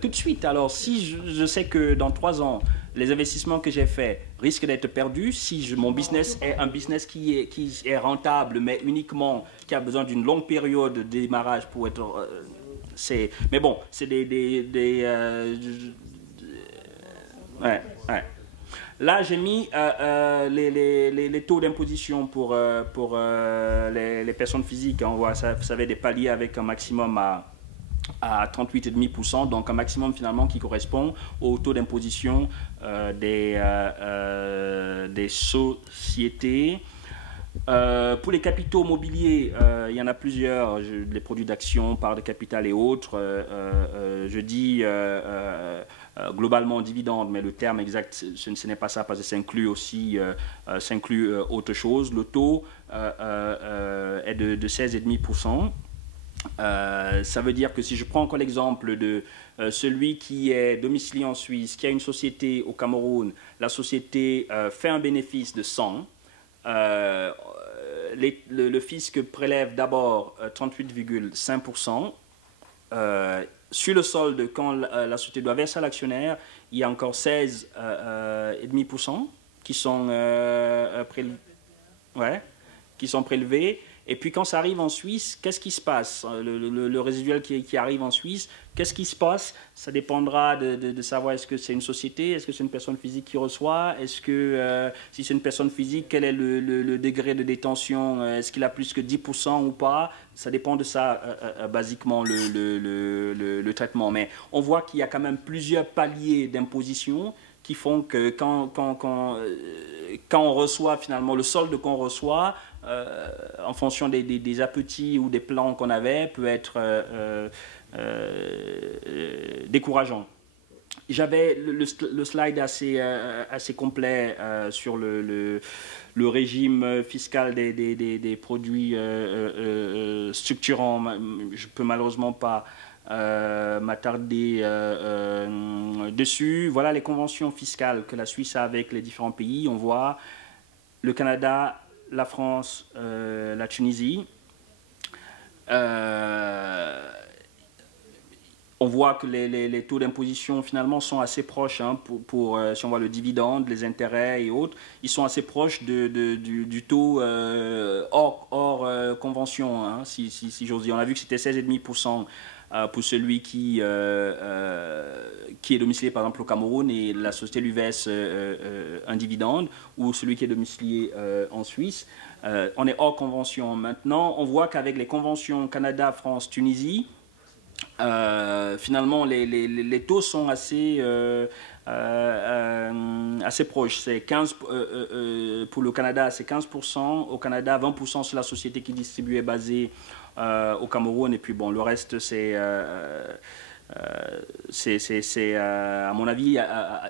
tout de suite. Alors, si je sais que dans 3 ans, les investissements que j'ai faits risquent d'être perdus, si mon business est un business qui est rentable, mais uniquement qui a besoin d'une longue période de démarrage pour être... mais bon, c'est ouais, ouais. Là, j'ai mis les taux d'imposition pour les personnes physiques. On voit ça, vous savez, des paliers avec un maximum à 38,5%, donc un maximum finalement qui correspond au taux d'imposition des sociétés. Pour les capitaux mobiliers, il y en a plusieurs, les produits d'action, parts de capital et autres. Je dis globalement dividende, mais le terme exact, ce n'est pas ça parce que ça inclut aussi autre chose. Le taux est de 16,5%. Ça veut dire que si je prends encore l'exemple de celui qui est domicilié en Suisse, qui a une société au Cameroun, la société fait un bénéfice de 100, le fisc prélève d'abord 38,5%. Sur le solde, quand la société doit verser à l'actionnaire, il y a encore 16,5% qui sont prélevés. Et puis quand ça arrive en Suisse, qu'est-ce qui se passe? Le résiduel qui arrive en Suisse, qu'est-ce qui se passe? Ça dépendra de savoir est-ce que c'est une société, est-ce que c'est une personne physique qui reçoit, est-ce que si c'est une personne physique, quel est le degré de détention, est-ce qu'il a plus que 10% ou pas? Ça dépend de ça, basiquement, le traitement. Mais on voit qu'il y a quand même plusieurs paliers d'imposition qui font que quand on reçoit finalement le solde qu'on reçoit, en fonction des appétits ou des plans qu'on avait, peut être décourageant. J'avais le slide assez complet sur le régime fiscal des produits structurants. Je ne peux malheureusement pas m'attarder dessus. Voilà les conventions fiscales que la Suisse a avec les différents pays. On voit le Canada, la France, la Tunisie. On voit que les taux d'imposition finalement sont assez proches, hein, si on voit le dividende, les intérêts et autres, ils sont assez proches du taux hors convention, hein, si j'ose dire. On a vu que c'était 16,5% pour celui qui est domicilié par exemple au Cameroun et la société lui verse un dividende, ou celui qui est domicilié en Suisse. On est hors convention. Maintenant, on voit qu'avec les conventions Canada, France, Tunisie, finalement les taux sont assez proches. C'est 15 pour le Canada, c'est 15%. Au Canada, 20% sur la société qui distribue est basée au Cameroun. Et puis bon, le reste c'est à mon avis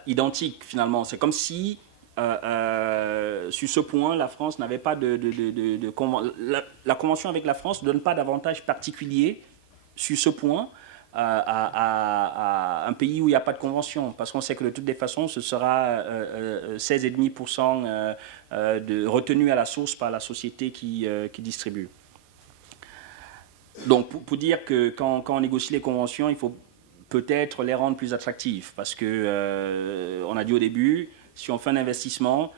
identique finalement. C'est comme si sur ce point, la France n'avait pas la convention avec la France ne donne pas d'avantage particulier sur ce point à un pays où il n'y a pas de convention, parce qu'on sait que de toutes les façons, ce sera 16,5% de retenue à la source par la société qui distribue. Donc, pour dire que quand on négocie les conventions, il faut peut-être les rendre plus attractives, parce que on a dit au début, si on fait un investissement,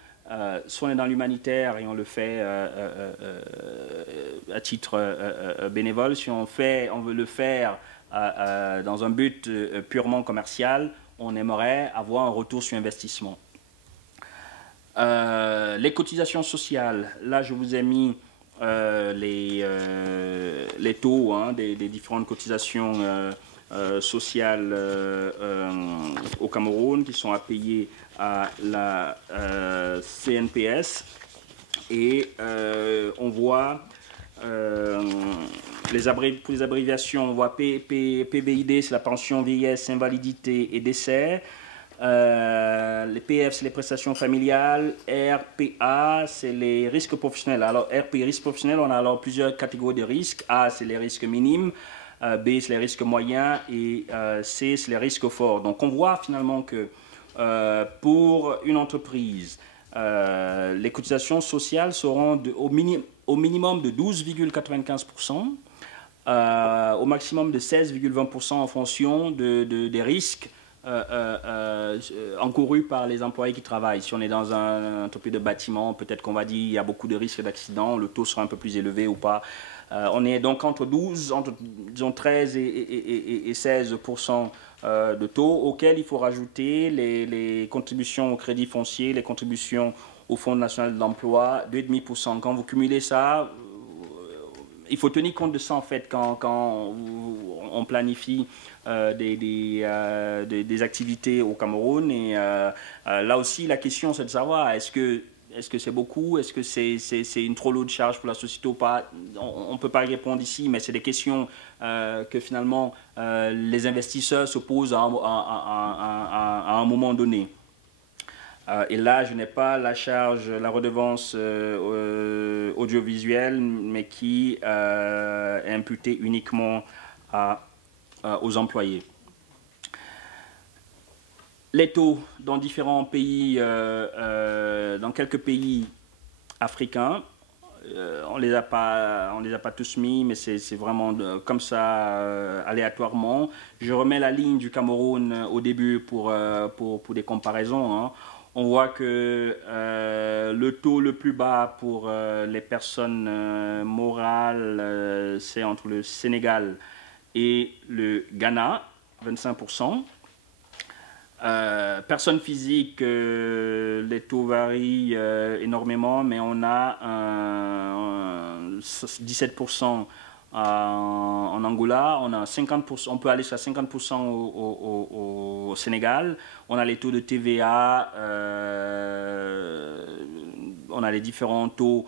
soit on est dans l'humanitaire et on le fait à titre bénévole, si on veut le faire dans un but purement commercial, on aimerait avoir un retour sur investissement. Les cotisations sociales, là je vous ai mis les taux, hein, des différentes cotisations sociales au Cameroun qui sont à payer à la CNPS, et on voit pour les abréviations, on voit PBID, c'est la pension vieillesse, invalidité et décès. Les PF, c'est les prestations familiales. RPA, c'est les risques professionnels. Alors, RP, risques professionnels, on a alors plusieurs catégories de risques. A, c'est les risques minimes. B, c'est les risques moyens. Et C, c'est les risques forts. Donc, on voit finalement que pour une entreprise, les cotisations sociales seront au minimum de 12,95%. au maximum de 16,20% en fonction des risques encourus par les employés qui travaillent. Si on est dans un entreprise de bâtiment, peut-être qu'on va dire qu'il y a beaucoup de risques d'accident, le taux sera un peu plus élevé ou pas. On est donc entre disons 13 et 16% de taux, auxquels il faut rajouter les contributions au crédit foncier, les contributions au Fonds national de l'emploi, 2,5%. Quand vous cumulez ça, il faut tenir compte de ça en fait quand on planifie des activités au Cameroun. Et là aussi, la question c'est de savoir est-ce que c'est beaucoup, est-ce que c'est une trop lourde charge pour la société ou pas. On ne peut pas y répondre ici, mais c'est des questions que finalement les investisseurs se posent à un moment donné. Et là, je n'ai pas la charge, la redevance audiovisuelle, mais qui est imputée uniquement aux employés. Les taux dans différents pays, dans quelques pays africains, on les a pas tous mis, mais c'est vraiment comme ça, aléatoirement. Je remets la ligne du Cameroun au début pour des comparaisons, hein. On voit que le taux le plus bas pour les personnes morales, c'est entre le Sénégal et le Ghana, 25%. Personnes physiques, les taux varient énormément, mais on a 17% en Angola, on a 50%, on peut aller jusqu'à 50% au Sénégal. On a les taux de TVA, on a les différents taux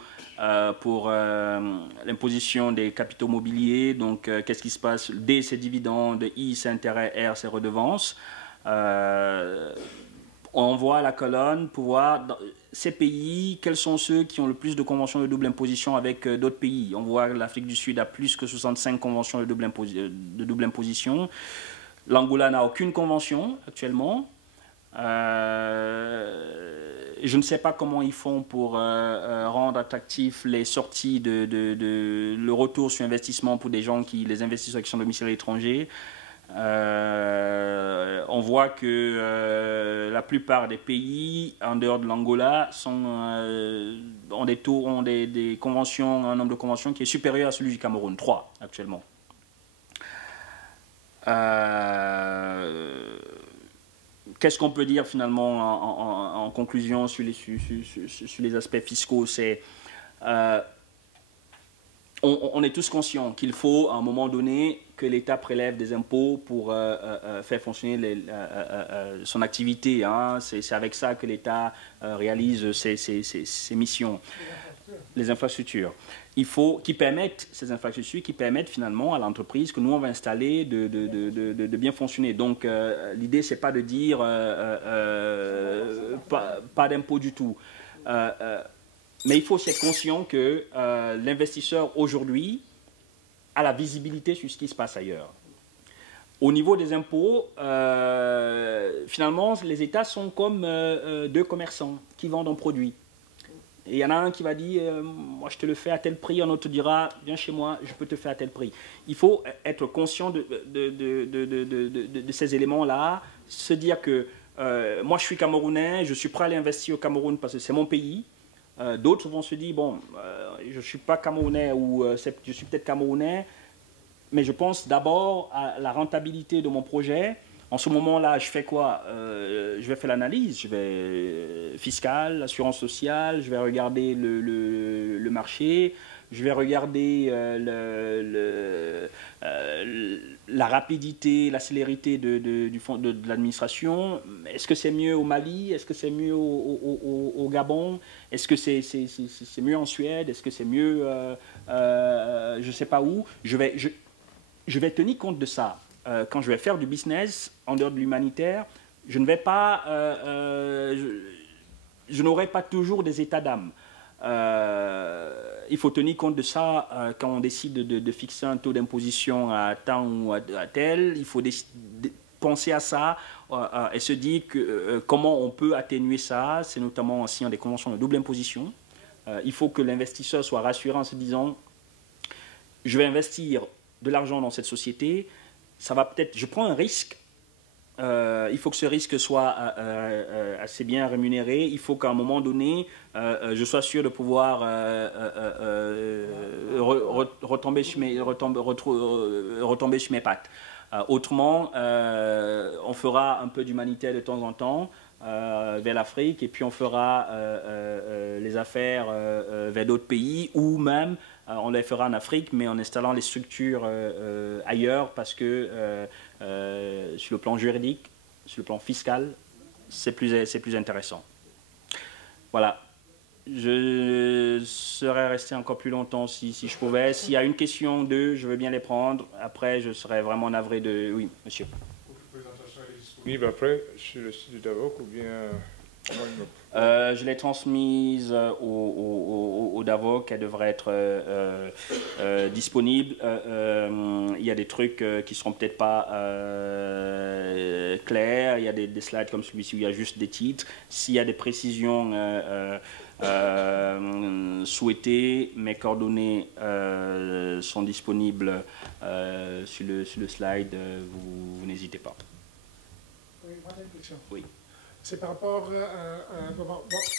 pour l'imposition des capitaux mobiliers. Donc, qu'est-ce qui se passe? D, c'est dividendes, I, c'est intérêt, R, c'est redevance. On voit la colonne pour voir dans ces pays, quels sont ceux qui ont le plus de conventions de double imposition avec d'autres pays. On voit que l'Afrique du Sud a plus que 65 conventions de double imposition. L'Angola n'a aucune convention actuellement. Je ne sais pas comment ils font pour rendre attractifs les sorties le retour sur investissement pour des gens les investisseurs qui sont domiciliés à l'étranger. On voit que la plupart des pays en dehors de l'Angola ont des taux, ont des conventions, un nombre de conventions qui est supérieur à celui du Cameroun, 3 actuellement. Qu'est-ce qu'on peut dire finalement en conclusion sur les aspects fiscaux? C'est on est tous conscients qu'il faut à un moment donné que l'État prélève des impôts pour faire fonctionner son activité, hein. C'est avec ça que l'État réalise ses missions. Les infrastructures. Il faut qu'ils permettent, ces infrastructures, qui permettent finalement à l'entreprise que nous on va installer de bien fonctionner. Donc l'idée c'est pas de dire pas d'impôt du tout. Mais il faut être conscient que l'investisseur aujourd'hui a la visibilité sur ce qui se passe ailleurs. Au niveau des impôts, finalement, les États sont comme deux commerçants qui vendent un produit. Et il y en a un qui va dire, moi je te le fais à tel prix, un autre te dira, viens chez moi, je peux te faire à tel prix. Il faut être conscient de ces éléments-là, se dire que moi je suis Camerounais, je suis prêt à aller investir au Cameroun parce que c'est mon pays. D'autres vont se dire, bon, je ne suis pas Camerounais ou je suis peut-être Camerounais, mais je pense d'abord à la rentabilité de mon projet. En ce moment-là, je fais quoi? Je vais faire l'analyse, je vais fiscale, assurance sociale, je vais regarder le marché, je vais regarder la rapidité, la célérité de l'administration. Est-ce que c'est mieux au Mali? Est-ce que c'est mieux au Gabon? Est-ce que c'est mieux en Suède? Est-ce que c'est mieux je ne sais pas où? Je vais tenir compte de ça. Quand je vais faire du business en dehors de l'humanitaire, je ne vais pas, je n'aurai pas toujours des états d'âme. Il faut tenir compte de ça quand on décide de fixer un taux d'imposition à tant ou à tel. Il faut penser à ça et se dire comment on peut atténuer ça. C'est notamment en signant des conventions de double imposition. Il faut que l'investisseur soit rassuré en se disant je vais investir de l'argent dans cette société, ça va peut-être, je prends un risque. Il faut que ce risque soit assez bien rémunéré. Il faut qu'à un moment donné, je sois sûr de pouvoir retomber sur mes pattes. Autrement, on fera un peu d'humanitaire de temps en temps vers l'Afrique et puis on fera les affaires vers d'autres pays ou même on les fera en Afrique mais en installant les structures ailleurs parce que sur le plan juridique, sur le plan fiscal, c'est plus intéressant. Voilà. Je serais resté encore plus longtemps si je pouvais. S'il y a une question, deux, je veux bien les prendre. Après, je serais vraiment navré de... Oui, monsieur. Oui, mais après, sur le site du DAVOC ou bien... Je l'ai transmise au DAVOC, elle devrait être disponible. Il y a des trucs qui ne seront peut-être pas clairs, il y a des slides comme celui-ci où il y a juste des titres. S'il y a des précisions souhaitées, mes coordonnées sont disponibles sur le slide, vous n'hésitez pas. Oui, moi j'ai une question. Oui. C'est par rapport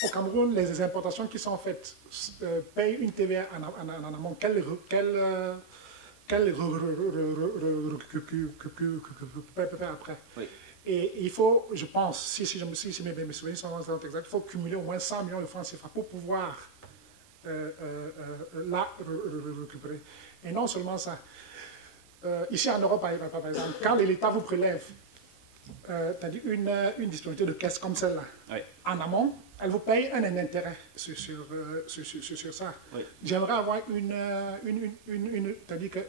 au Cameroun, les importations qui sont faites payent une TVA en amont. Quelle après. Oui. Et il faut, je pense, si mes souvenirs sont exacts, il faut cumuler au moins 100 millions de francs CFA pour pouvoir la récupérer. Et non seulement ça. Ici en Europe, par exemple, quand l'État vous prélève c'est-à-dire une disponibilité de caisse comme celle-là, oui. En amont, elle vous paye un intérêt sur ça. Oui. J'aimerais avoir c'est-à-dire que,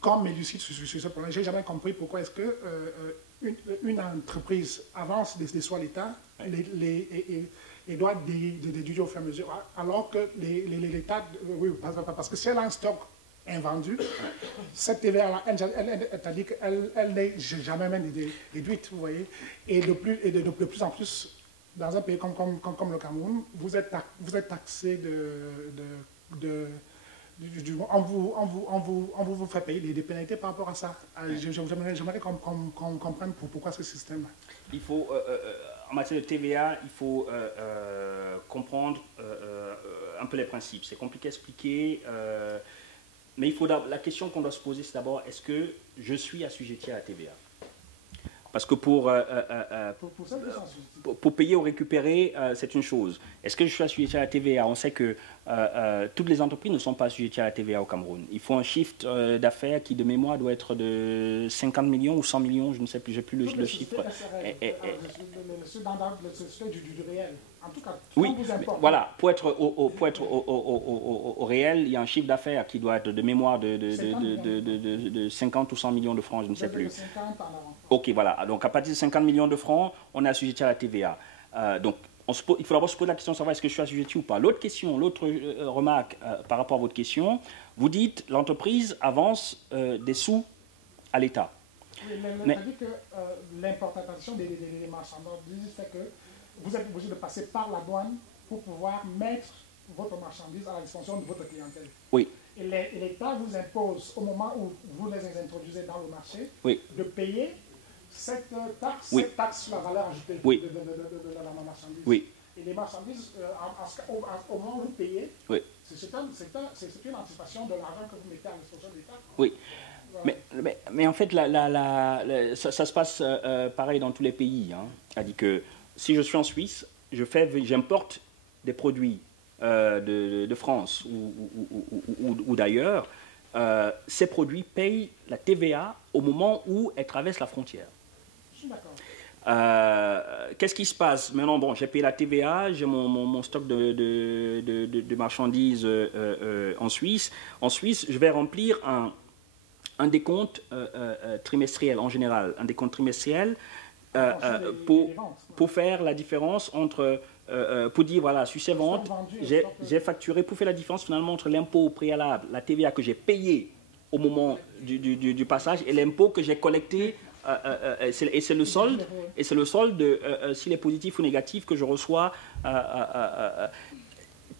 comme m'élucide sur ce problème, j'ai jamais compris pourquoi est-ce que une entreprise avance des soins à l'État et doit déduire au fur et à mesure, alors que l'État, oui, parce que si elle a un stock invendu, cette TVA-là, elle n'est jamais même déduite, vous voyez. Et de plus en plus, dans un pays comme le Cameroun, vous êtes taxé on vous fait payer des pénalités par rapport à ça. J'aimerais qu'on comprenne pourquoi ce système. Il faut, en matière de TVA, il faut comprendre un peu les principes. C'est compliqué à expliquer. Mais il faut la question qu'on doit se poser, c'est d'abord, est-ce que je suis assujetti à la TVA? Parce que pour payer ou récupérer, c'est une chose. Est-ce que je suis assujetti à la TVA? On sait que toutes les entreprises ne sont pas assujetties à la TVA au Cameroun. Il faut un chiffre d'affaires qui, de mémoire, doit être de 50 millions ou 100 millions, je ne sais plus, j'ai plus le chiffre. C'est du réel. En tout cas, oui, voilà, pour être au réel, il y a un chiffre d'affaires qui doit être de mémoire de 50 ou 100 millions de francs, je ne sais plus. 50 en avant. Ok, voilà. Donc, à partir de 50 millions de francs, on est assujetti à la TVA. Donc, il faut d'abord se poser la question de savoir est-ce que je suis assujetti ou pas. L'autre question, l'autre remarque par rapport à votre question, vous dites l'entreprise avance des sous à l'État. Oui, mais ça dit que l'importation des marchandises fait que vous êtes obligé de passer par la douane pour pouvoir mettre votre marchandise à la disposition de votre clientèle. Oui. Et l'État vous impose, au moment où vous les introduisez dans le marché, oui. de payer cette taxe, oui. Cette taxe sur la valeur ajoutée oui. de la marchandise. Oui. Et les marchandises, au moment où vous payez, oui. c'est une anticipation de l'argent que vous mettez à la disposition de l'État. Oui. Mais en fait, ça se passe pareil dans tous les pays. Hein. C'est-à-dire que si je suis en Suisse, j'importe des produits de France ou d'ailleurs, ces produits payent la TVA au moment où elles traversent la frontière. Je suis d'accord. Qu'est-ce qui se passe? Maintenant, bon, j'ai payé la TVA, j'ai mon stock de marchandises en Suisse. En Suisse, je vais remplir un décompte trimestriel en général, un décompte trimestriel pour faire la différence entre, pour dire voilà, sur ces ventes, j'ai facturé pour faire la différence finalement entre l'impôt préalable, la TVA que j'ai payé au moment du passage et l'impôt que j'ai collecté. Et c'est le solde, s'il est positif ou négatif que je reçois.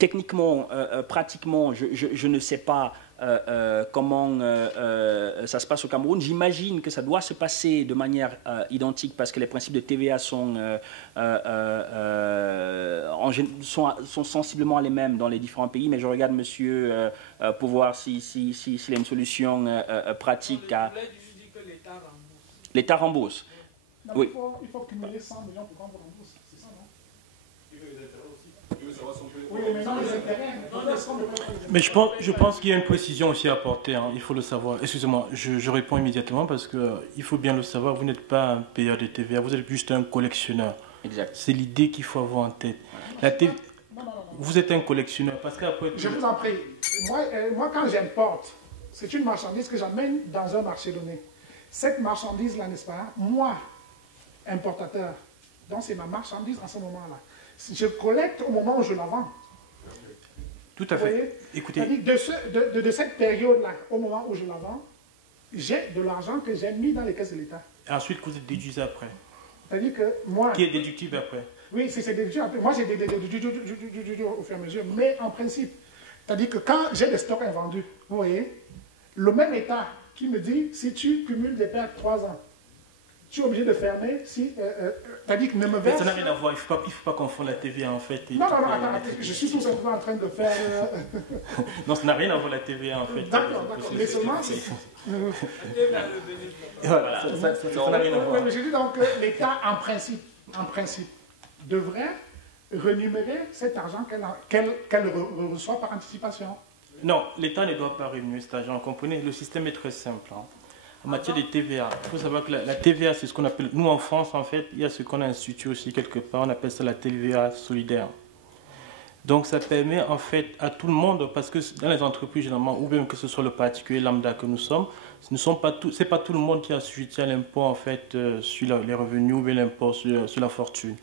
techniquement, pratiquement, je ne sais pas comment ça se passe au Cameroun. J'imagine que ça doit se passer de manière identique parce que les principes de TVA sont sensiblement les mêmes dans les différents pays. Mais je regarde monsieur pour voir s'il y a une solution pratique. L'État rembourse. Non, Oui. Il faut cumuler 100 millions pour qu'on vous rembourse. C'est ça, non? Oui, mais non, les intérêts. Mais je pense qu'il y a une précision aussi à apporter, hein, il faut le savoir. Excusez-moi, je réponds immédiatement parce qu'il faut bien le savoir, vous n'êtes pas un payeur de TVA, vous êtes juste un collectionneur. Exact. C'est l'idée qu'il faut avoir en tête. La TVA, vous êtes un collectionneur parce qu'après... Je vous en prie. Moi quand j'importe, c'est une marchandise que j'amène dans un marché donné. Cette marchandise-là, n'est-ce pas, moi, importateur, donc c'est ma marchandise en ce moment-là. Je collecte au moment où je la vends. Tout à fait. Écoutez. De cette période-là, au moment où je la vends, j'ai de l'argent que j'ai mis dans les caisses de l'État. Et ensuite, que vous êtes déduisez après. C'est-à-dire que moi... Qui est déductible après? Oui, c'est déductible après. Moi, j'ai des déductibles au fur et à mesure. Mais en principe, c'est-à-dire que quand j'ai des stocks invendus, vous voyez, le même État qui me dit, si tu cumules des pertes 3 ans, tu es obligé de fermer, si, c'est-à-dire que ne me verse... Ça n'a rien à voir, il ne faut pas confondre la TVA en fait. Non, attends, je suis tout simplement en train de faire... Non, ça n'a rien à voir la TVA en fait. D'accord, mais seulement... Voilà, ça n'a rien à voir. Mais je dis donc que l'État, en principe, devrait rémunérer cet argent qu'elle reçoit par anticipation. Non, l'État ne doit pas rémunérer cet argent, comprenez, le système est très simple. Hein. En matière de TVA, il faut savoir que la TVA, c'est ce qu'on appelle, nous en France en fait, il y a ce qu'on a institué aussi quelque part, on appelle ça la TVA solidaire. Donc ça permet en fait à tout le monde, parce que dans les entreprises généralement, ou même que ce soit le particulier lambda que nous sommes, c'est pas tout le monde qui a assujetti à l'impôt en fait sur les revenus ou bien l'impôt sur la fortune.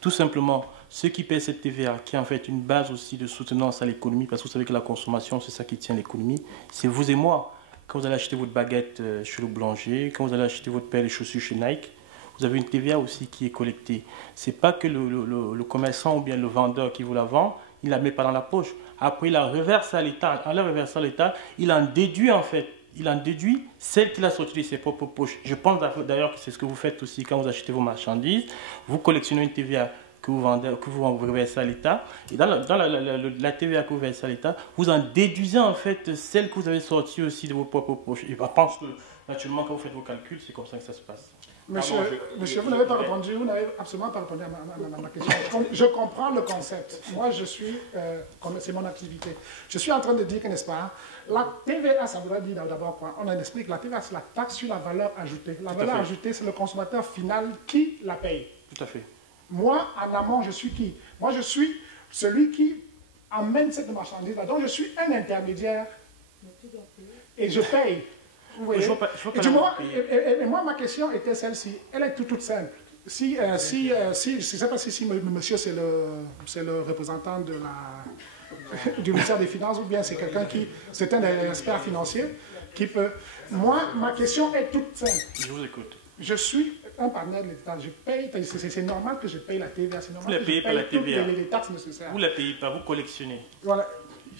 Tout simplement, ceux qui paient cette TVA, qui est en fait une base aussi de soutenance à l'économie, parce que vous savez que la consommation, c'est ça qui tient l'économie, c'est vous et moi. Quand vous allez acheter votre baguette chez le boulanger, quand vous allez acheter votre paire de chaussures chez Nike, vous avez une TVA aussi qui est collectée. Ce n'est pas que le commerçant ou bien le vendeur qui vous la vend, il ne la met pas dans la poche. Après, il la reverse à l'État. En la reversant à l'État, il en déduit en fait. Il en déduit celle qu'il a sortie de ses propres poches. Je pense d'ailleurs que c'est ce que vous faites aussi quand vous achetez vos marchandises. Vous collectionnez une TVA que vous reversez à l'État. Et dans la TVA que vous versez à l'État, vous en déduisez en fait celle que vous avez sortie aussi de vos propres poches. Et je pense que naturellement, quand vous faites vos calculs, c'est comme ça que ça se passe. Monsieur, vous n'avez pas répondu, vous n'avez absolument pas répondu à ma question. Je comprends le concept. Moi, c'est mon activité. Je suis en train de dire que, n'est-ce pas, la TVA, ça voudrait dire d'abord quoi? On explique que la TVA, c'est la taxe sur la valeur ajoutée. La valeur ajoutée, c'est le consommateur final qui la paye. Tout à fait. Moi, en amont, je suis qui? Moi, je suis celui qui amène cette marchandise-là. Donc, je suis un intermédiaire et je paye. Vous voyez? Et moi, ma question était celle-ci. Elle est toute simple. Je ne sais pas si monsieur, c'est le représentant du ministère des Finances ou bien c'est quelqu'un c'est un expert financier qui peut... Moi, ma question est toute simple. Je vous écoute. Je suis un partenaire de l'État. Je paye, c'est normal que je paye la TVA. C'est normal vous ne payez pas la TVA. Les taxes nécessaires. Vous ne la payez pas, vous collectionnez. Voilà.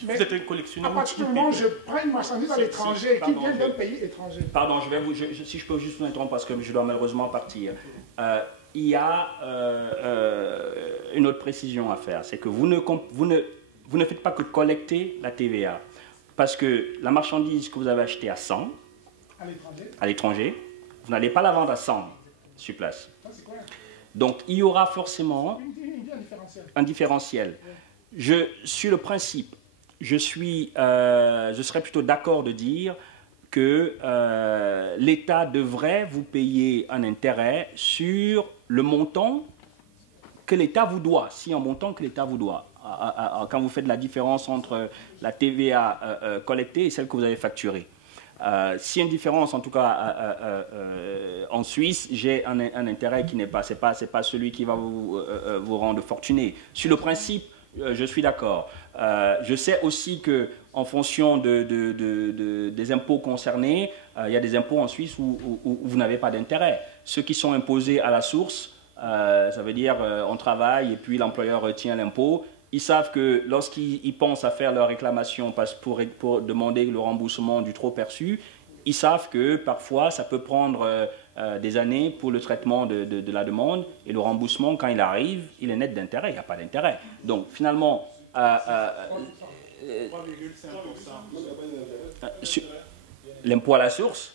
Vous êtes un collectionneur. À partir du moment où je prends une marchandise à l'étranger qui vient d'un pays étranger. Pardon, si je peux juste vous interrompre parce que je dois malheureusement partir. Il y a une autre précision à faire. C'est que vous ne faites pas que collecter la TVA. Parce que la marchandise que vous avez achetée à 100, à l'étranger, vous n'allez pas la vendre à 100 sur place. Donc, il y aura forcément un différentiel. Sur le principe, je serais plutôt d'accord de dire que l'État devrait vous payer un intérêt sur le montant que l'État vous doit, si un montant que l'État vous doit. Quand vous faites la différence entre la TVA collectée et celle que vous avez facturée. S'il y a une différence, en tout cas en Suisse, j'ai un intérêt qui n'est pas, c'est pas celui qui va vous rendre fortuné. Sur le principe, je suis d'accord. Je sais aussi qu'en fonction des impôts concernés, il y a des impôts en Suisse où vous n'avez pas d'intérêt. Ceux qui sont imposés à la source, ça veut dire on travaille et puis l'employeur retient l'impôt. ils savent que lorsqu'ils pensent à faire leur réclamation pour demander le remboursement du trop perçu, ils savent que parfois ça peut prendre des années pour le traitement de la demande, et le remboursement, quand il arrive, il est net d'intérêt, il n'y a pas d'intérêt. Donc finalement, l'impôt à la source,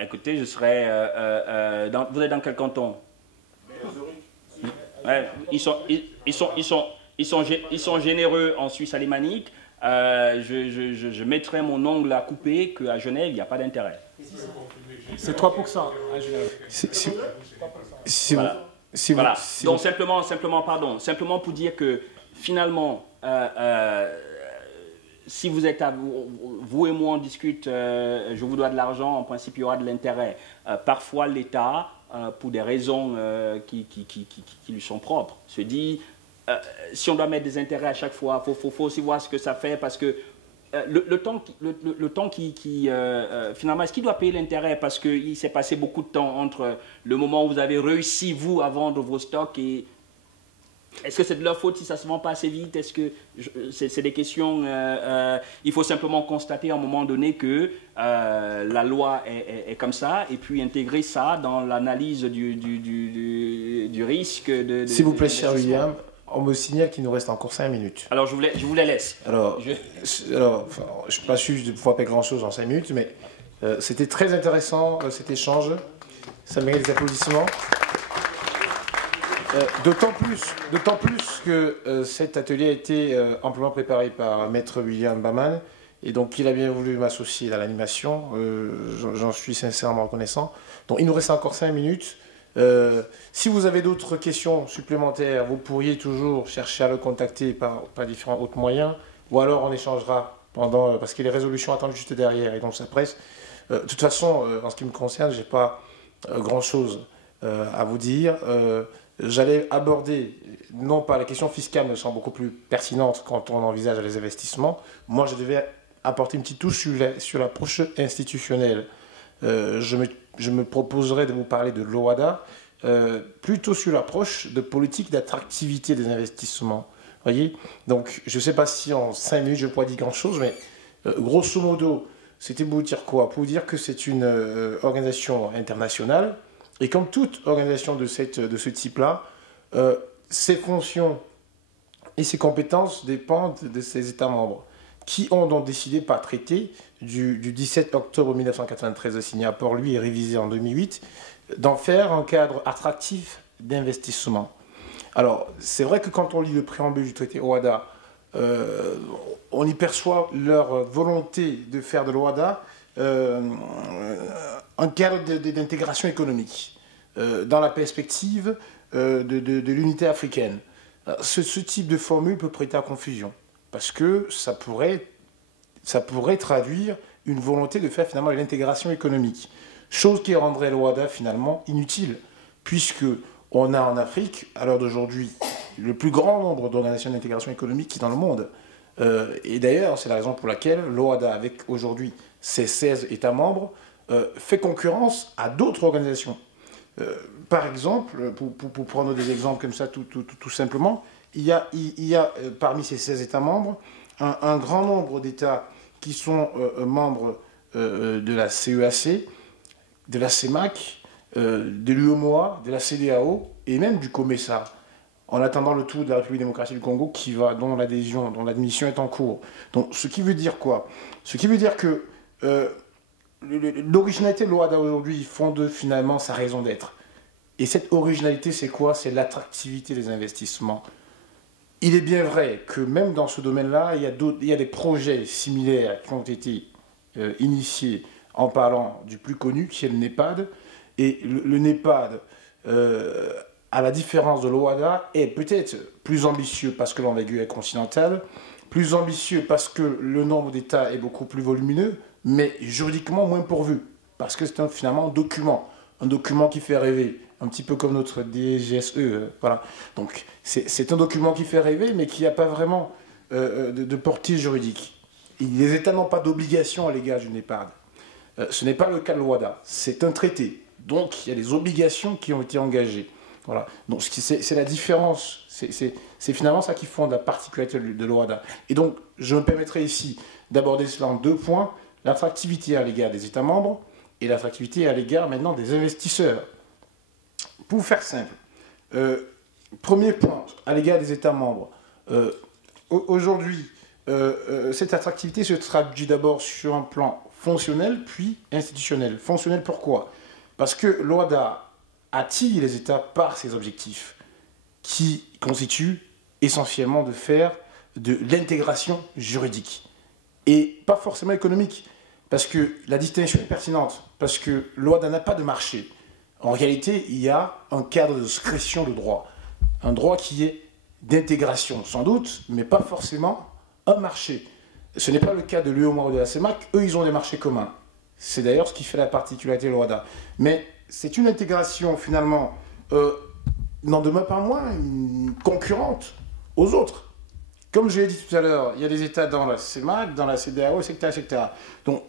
écoutez, je serais... vous êtes dans quel canton? Ouais, ils sont généreux en Suisse alémanique. Je mettrai mon ongle à couper qu'à Genève, il n'y a pas d'intérêt. C'est 3% à Genève. Voilà. Donc simplement pour dire que finalement, si vous êtes vous et moi on discute, je vous dois de l'argent, en principe il y aura de l'intérêt. Parfois l'État, pour des raisons qui lui sont propres, se dit si on doit mettre des intérêts à chaque fois, il faut aussi voir ce que ça fait, parce que le temps finalement, est-ce qu'il doit payer l'intérêt, parce qu'il s'est passé beaucoup de temps entre le moment où vous avez réussi, vous, à vendre vos stocks, et est-ce que c'est de leur faute si ça ne se vend pas assez vite? Est-ce que c'est des questions... il faut simplement constater à un moment donné que la loi est comme ça, et puis intégrer ça dans l'analyse du risque de... S'il vous plaît, cher William, on me signale qu'il nous reste encore 5 minutes. Alors, je vous les laisse. Alors, je ne suis pas sûr de pouvoir faire grand-chose en 5 minutes, mais c'était très intéressant, cet échange. Ça mérite des applaudissements. D'autant plus que cet atelier a été amplement préparé par Maître William Baman, et donc il a bien voulu m'associer à l'animation. J'en suis sincèrement reconnaissant. Donc il nous reste encore 5 minutes. Si vous avez d'autres questions supplémentaires, vous pourriez toujours chercher à le contacter par différents autres moyens, ou alors on échangera parce que les résolutions attendent juste derrière, et donc ça presse. De toute façon, en ce qui me concerne, je n'ai pas grand-chose à vous dire. J'allais aborder, non pas la question fiscale me semble beaucoup plus pertinente quand on envisage les investissements. Moi, je devais apporter une petite touche sur l'approche institutionnelle. Je me proposerai de vous parler de l'OHADA, plutôt sur l'approche de politique d'attractivité des investissements. Voyez. Donc, je ne sais pas si en 5 minutes je pourrais dire grand-chose, mais grosso modo, c'était pour vous dire quoi? Pour vous dire que c'est une organisation internationale. Et comme toute organisation de ce type-là, ses fonctions et ses compétences dépendent de ses États membres, qui ont donc décidé par traité du 17 octobre 1993 signé à Port-Louis et révisé en 2008, d'en faire un cadre attractif d'investissement. Alors, c'est vrai que quand on lit le préambule du traité OHADA, on y perçoit leur volonté de faire de l'OHADA un cadre d'intégration économique dans la perspective de l'unité africaine. Ce type de formule peut prêter à confusion, parce que ça pourrait traduire une volonté de faire finalement l'intégration économique, chose qui rendrait l'OHADA finalement inutile, puisque on a en Afrique, à l'heure d'aujourd'hui, le plus grand nombre d'organisations d'intégration économique dans le monde. Et d'ailleurs, c'est la raison pour laquelle l'OHADA, avec aujourd'hui ses 16 États membres, fait concurrence à d'autres organisations. Par exemple, pour prendre des exemples comme ça tout simplement, il y a parmi ces 16 États membres un grand nombre d'États qui sont membres de la CEAC, de la CEMAC, de l'UEMOA, de la CEDEAO et même du COMESA, en attendant le tour de la République démocratique du Congo dont l'admission est en cours. Donc, ce qui veut dire quoi? Ce qui veut dire que l'originalité de l'OHADA aujourd'hui fonde finalement sa raison d'être. Et cette originalité, c'est quoi? C'est l'attractivité des investissements. Il est bien vrai que même dans ce domaine-là, il y a des projets similaires qui ont été initiés en parlant du plus connu, qui est le NEPAD. Et le NEPAD, à la différence de l'OHADA, est peut-être plus ambitieux parce que l'envergure est continentale, plus ambitieux parce que le nombre d'États est beaucoup plus volumineux, mais juridiquement moins pourvu, parce que c'est finalement un document qui fait rêver, un petit peu comme notre DGSE, voilà. Donc c'est un document qui fait rêver, mais qui n'a pas vraiment de portée juridique. Et les États n'ont pas d'obligation à l'égard du NEPAD. Ce n'est pas le cas de l'OHADA, c'est un traité, donc il y a des obligations qui ont été engagées. Voilà. Donc c'est la différence, c'est finalement ça qui fonde la particularité de l'OHADA. Et donc je me permettrai ici d'aborder cela en 2 points, l'attractivité à l'égard des États membres et l'attractivité à l'égard maintenant des investisseurs. Pour faire simple, premier point, à l'égard des États membres, aujourd'hui, cette attractivité se traduit d'abord sur un plan fonctionnel, puis institutionnel. Fonctionnel pourquoi? Parce que l'OHADA attire les États par ses objectifs, qui constituent essentiellement de faire de l'intégration juridique, et pas forcément économique, parce que la distinction est pertinente, parce que l'OHADA n'a pas de marché. En réalité, il y a un cadre de discrétion de droit, un droit qui est d'intégration, sans doute, mais pas forcément un marché. Ce n'est pas le cas de l'UEMOA ou de la CEMAC, eux ils ont des marchés communs. C'est d'ailleurs ce qui fait la particularité de l'OHADA. Mais c'est une intégration finalement, n'en demeure pas moins concurrente aux autres. Comme je l'ai dit tout à l'heure, il y a des États dans la CEMAC, dans la CEDEAO, etc., etc. Donc